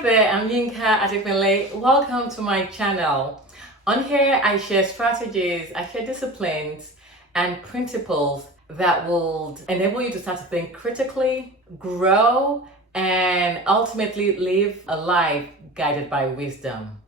Hi there, I'm Yinka. Welcome to my channel. On here, I share strategies, I share disciplines and principles that will enable you to start to think critically, grow, and ultimately live a life guided by wisdom.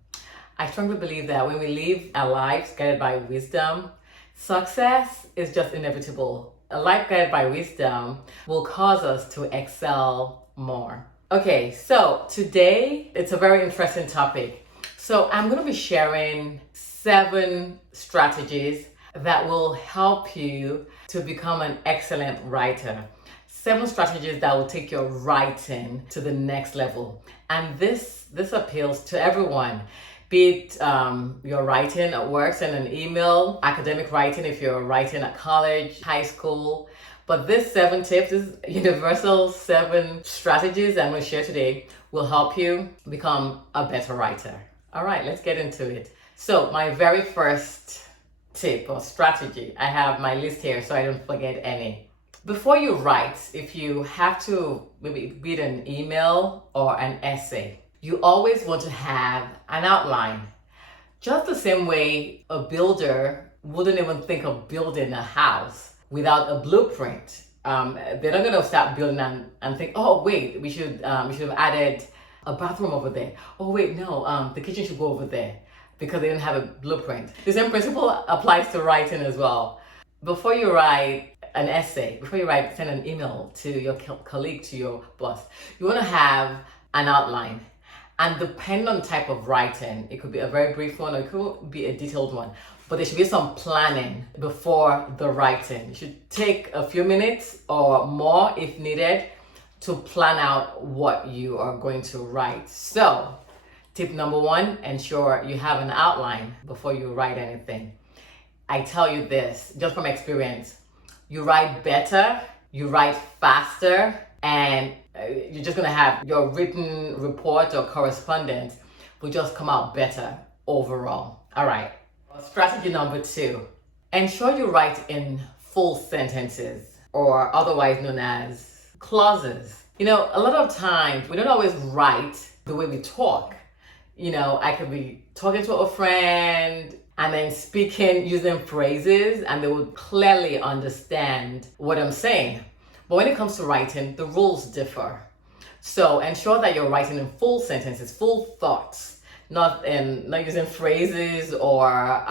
I strongly believe that when we live our lives guided by wisdom, success is just inevitable. A life guided by wisdom will cause us to excel more. Okay, so today it's a very interesting topic. So I'm going to be sharing 7 strategies that will help you to become an excellent writer. 7 strategies that will take your writing to the next level. And this appeals to everyone. Be it your writing at work, send an email, academic writing if you're writing at college, high school. But this 7 tips, this universal 7 strategies I'm going to share today will help you become a better writer. All right, let's get into it. So my very first tip or strategy, I have my list here so I don't forget any. Before you write, if you have to maybe read an email or an essay, you always want to have an outline. Just the same way a builder wouldn't even think of building a house without a blueprint. They're not going to start building and think, oh wait, we should have added a bathroom over there. Oh wait, no, the kitchen should go over there, because they didn't have a blueprint. The same principle applies to writing as well. Before you write an essay, before you send an email to your colleague, to your boss, you want to have an outline. And depending on the type of writing, it could be a very brief one or it could be a detailed one. But there should be some planning before the writing. You should take a few minutes or more if needed to plan out what you are going to write. So, tip number 1, ensure you have an outline before you write anything. I tell you this, just from experience, you write better, you write faster, and you're just going to have your written report or correspondence will just come out better overall. All right. Strategy number 2, ensure you write in full sentences, or otherwise known as clauses. A lot of times we don't always write the way we talk. I could be talking to a friend and then speaking using phrases, and they would clearly understand what I'm saying. But when it comes to writing, the rules differ. So ensure that you're writing in full sentences, full thoughts, not using phrases or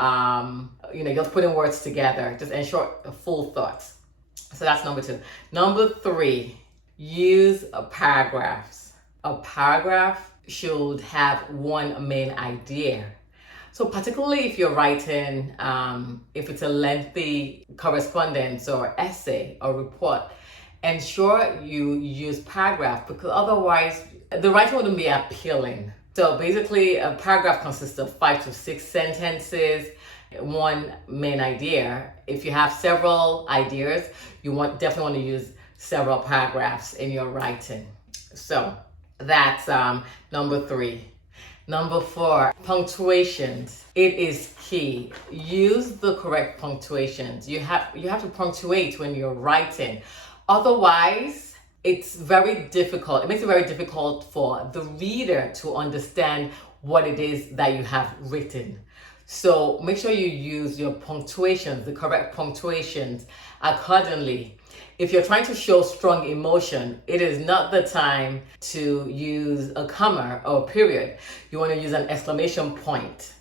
just putting words together. Just ensure full thoughts. So that's number 2. Number 3, use paragraphs. A paragraph should have one main idea. So particularly if you're writing, if it's a lengthy correspondence or essay or report, ensure you use paragraph, because otherwise the writing wouldn't be appealing. So basically a paragraph consists of 5 to 6 sentences, one main idea. If you have several ideas, you definitely want to use several paragraphs in your writing. So that's number 3. Number 4, punctuations. It is key. Use the correct punctuations. You have to punctuate when you're writing. Otherwise, it's very difficult. It makes it very difficult for the reader to understand what it is that you have written. So make sure you use your punctuations, the correct punctuations accordingly. If you're trying to show strong emotion, it is not the time to use a comma or a period. You want to use an exclamation point.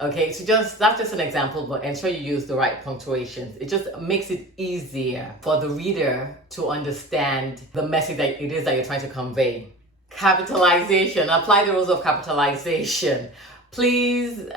Okay, so that's just an example, but ensure you use the right punctuations. It just makes it easier for the reader to understand the message that it is that you're trying to convey. Capitalization. Apply the rules of capitalization. Please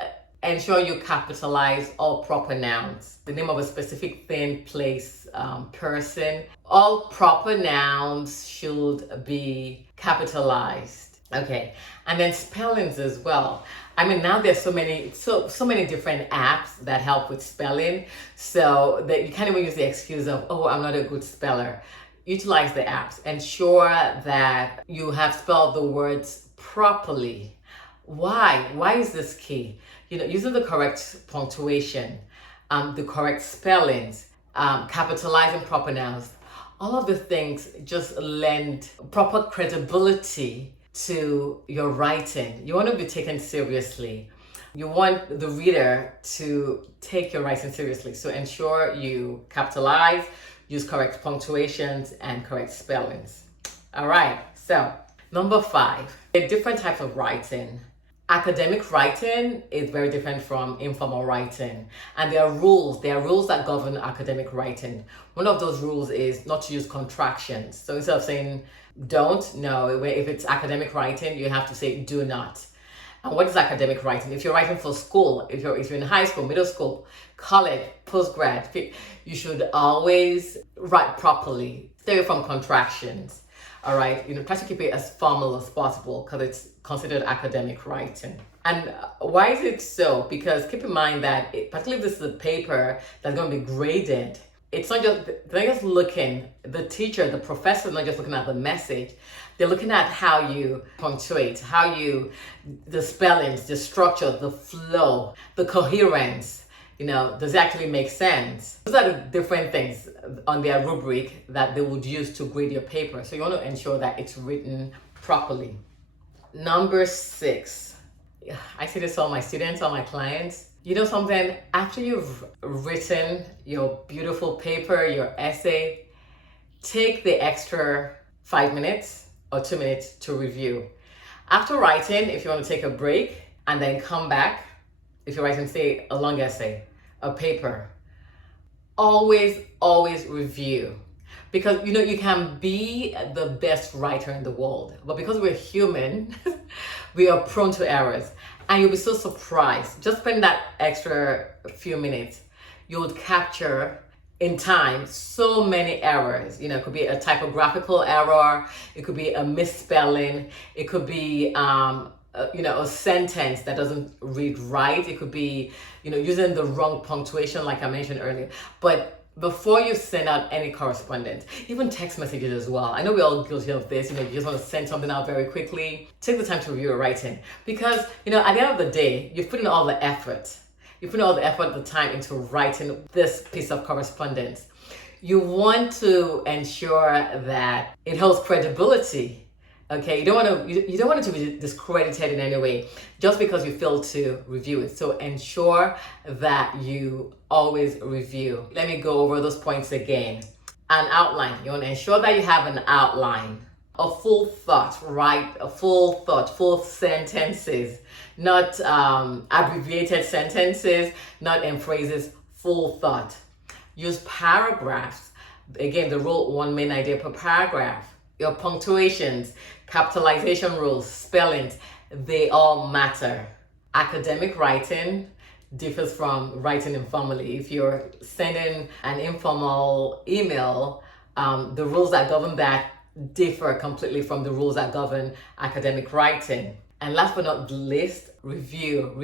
ensure you capitalize all proper nouns. The name of a specific thing, place, person. All proper nouns should be capitalized. Okay, and then spellings as well. Now there's so many different apps that help with spelling, so that you can't even use the excuse of, oh, I'm not a good speller. Utilize the apps. Ensure that you have spelled the words properly. Why? Why is this key? Using the correct punctuation, the correct spellings, capitalizing proper nouns, all of the things just lend proper credibility to your writing. You want to be taken seriously. You want the reader to take your writing seriously. So ensure you capitalize, use correct punctuations and correct spellings. All right, so number 5, there are different types of writing. Academic writing is very different from informal writing, and there are rules that govern academic writing. One of those rules is not to use contractions. So instead of saying don't, no, if it's academic writing, you have to say do not. And what is academic writing? If you're writing for school, if you're in high school, middle school, college, postgrad, you should always write properly. Stay away from contractions. All right, try to keep it as formal as possible because it's considered academic writing. And why is it so? Because keep in mind that, particularly if this is a paper that's going to be graded, it's not just, they're just looking, the teacher, the professor is not just looking at the message, they're looking at how you punctuate, the spellings, the structure, the flow, the coherence. Does it actually make sense? Those are the different things on their rubric that they would use to grade your paper. So you want to ensure that it's written properly. Number 6, I see this to all my students, all my clients. You know something? After you've written your beautiful paper, your essay, take the extra 5 minutes or 2 minutes to review. After writing, if you want to take a break and then come back, if you're writing, say, a long essay, a paper, always review. Because, you can be the best writer in the world, but because we're human, we are prone to errors. And you'll be so surprised. Just spend that extra few minutes, you would capture in time so many errors. It could be a typographical error, it could be a misspelling, it could be a sentence that doesn't read right. It could be, using the wrong punctuation, like I mentioned earlier. But before you send out any correspondence, even text messages as well. I know we're all guilty of this. You just want to send something out very quickly. Take the time to review your writing because, at the end of the day, you've put in all the effort. You put in all the effort, the time into writing this piece of correspondence. You want to ensure that it holds credibility. Okay, you don't want it to be discredited in any way just because you failed to review it. So ensure that you always review. Let me go over those points again. An outline. You want to ensure that you have an outline, a full thought, right? A full thought, full sentences, not abbreviated sentences, not in phrases, full thought. Use paragraphs. Again, the rule, one main idea per paragraph. Your punctuations, capitalization rules, spellings, they all matter. Academic writing differs from writing informally. If you're sending an informal email, the rules that govern that differ completely from the rules that govern academic writing. And last but not least, review.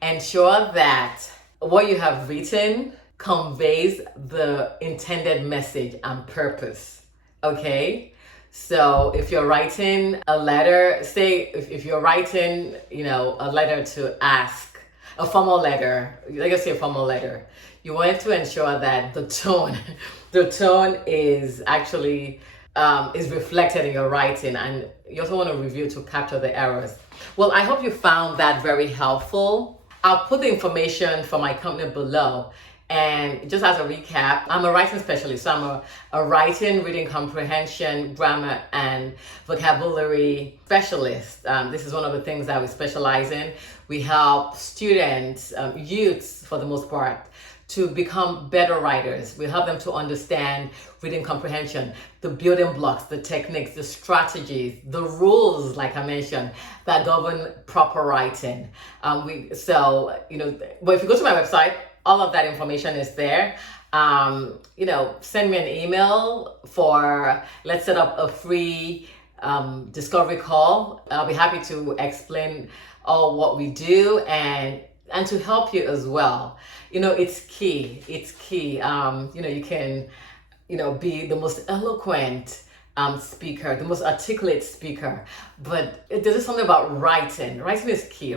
Ensure that what you have written conveys the intended message and purpose. Okay, so if you're writing a letter, say if you're writing, a letter to ask, a formal letter, like I say a formal letter, you want to ensure that the tone is actually is reflected in your writing, and you also want to review to capture the errors. Well, I hope you found that very helpful. I'll put the information for my company below. And just as a recap, I'm a writing specialist. So I'm a writing, reading comprehension, grammar, and vocabulary specialist. This is one of the things that we specialize in. We help students, youths for the most part, to become better writers. We help them to understand reading comprehension, the building blocks, the techniques, the strategies, the rules, like I mentioned, that govern proper writing. But if you go to my website, all of that information is there. Send me an email let's set up a free discovery call. I'll be happy to explain all what we do and to help you as well. It's key. You can, be the most eloquent speaker, the most articulate speaker, but there's just something about writing. Writing is key.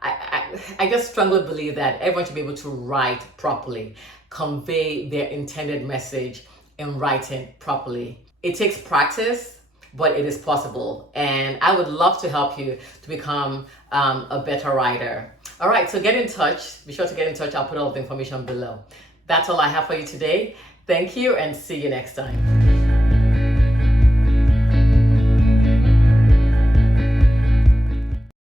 I just strongly believe that everyone should be able to write properly, convey their intended message in writing properly. It takes practice, but it is possible. And I would love to help you to become a better writer. All right, so get in touch. Be sure to get in touch. I'll put all the information below. That's all I have for you today. Thank you and see you next time.